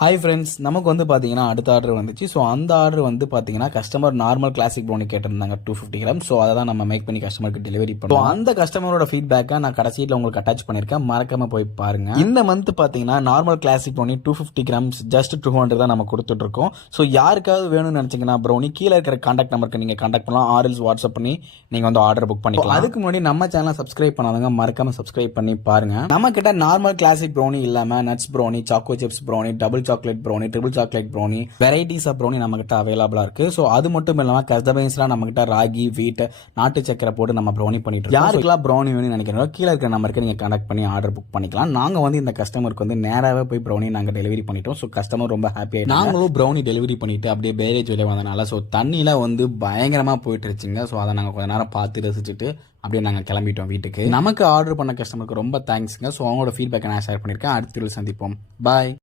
Hi friends, நமக்கு வந்து பார்த்தீங்கன்னா அடுத்த ஆர்டர் வந்துச்சு. ஸோ அந்த ஆர்டர் வந்து பார்த்தீங்கன்னா கஸ்டமர் நார்மல் கிளாசிக் ப்ரௌனி கேட்டிருந்தாங்க 250 கிராம். ஸோ அதை தான் நம்ம மேக் பண்ணி கஸ்டமருக்கு டெலிவரி பண்ணுவோம். அந்த கஸ்டமரோட ஃபீட்பேக்கை நான் கடைசியில் உங்களுக்கு அட்டாச் பண்ணியிருக்கேன், மறக்காம போய் பாருங்க. இந்த மந்த் பார்த்தீங்கன்னா normal classic brownie 250 grams just 200 தான் நம்ம கொடுத்துட்ருக்கோம். ஸோ யாருக்காவது வேணும்னு நினச்சிங்கன்னா ப்ரௌனி கீழே இருக்கிற கான்டாக்ட் நம்பருக்கு நீங்கள் கான்டாக்ட் பண்ணலாம், ஆர்எல்ஸ் வாட்ஸ்அப் பண்ணி நீங்கள் வந்து ஆர்டர் புக் பண்ணிக்கலாம். அதுக்கு முன்னாடி நம்ம சேனலை சப்ஸ்கிரைப் பண்ணாதவங்க மறக்காம சப்ஸ்கிரைப் பண்ணி பாருங்க. நம்ம கிட்ட நார்மல் கிளாசிக் ப்ரௌனி இல்லாமல் nuts brownie, choco chips brownie, double chocolate brownie, triple chocolate brownie, varieties of brownie நம்ம கிட்ட அவைலபிளா இருக்கு. ஸோ அது மட்டும் இல்லாமல் கஸ்டமைஸ்லாம் நம்ம கிட்ட ராகி, வீட், நாட்டு சக்கரை போட்டு நம்ம ப்ரௌனி பண்ணிட்டு இருக்கோம். யாருக்கெல்லாம் ப்ரௌனி வேணும்னு நினைக்கிறீங்களோ கீழே இருக்கிற நம்பருக்கு நீங்க கான்டாக்ட் பண்ணி ஆர்டர் புக் பண்ணிக்கலாம். நாங்க வந்து இந்த கஸ்டமருக்கு வந்து நேராவே போய் ப்ரௌனி நாங்க டெலிவரி பண்ணிட்டோம். ஸோ கஸ்டமர் ரொம்ப ஹாப்பி ஆயிட்டாங்க. நாங்களும் ப்ரௌனி டெலிவரி பண்ணிட்டு அப்படியே பேரேஜ் வெளியே வந்தனால ஸோ தண்ணியில வந்து பயங்கரமா போயிட்டு இருச்சுங்க. ஸோ அதை நாங்கள் கொஞ்ச நேரம் பார்த்து ரசிச்சுட்டு அப்படியே நாங்கள் கிளம்பிட்டோம் வீட்டுக்கு. நமக்கு ஆர்டர் பண்ண கஸ்டமருக்கு ரொம்ப தேங்க்ஸ்ங்க. ஸோ அவங்களோட ஃபீட்பேக்கை நான் ஷேர் பண்ணியிருக்கேன். அடுத்த வீடியோவில் சந்திப்போம். பாய்.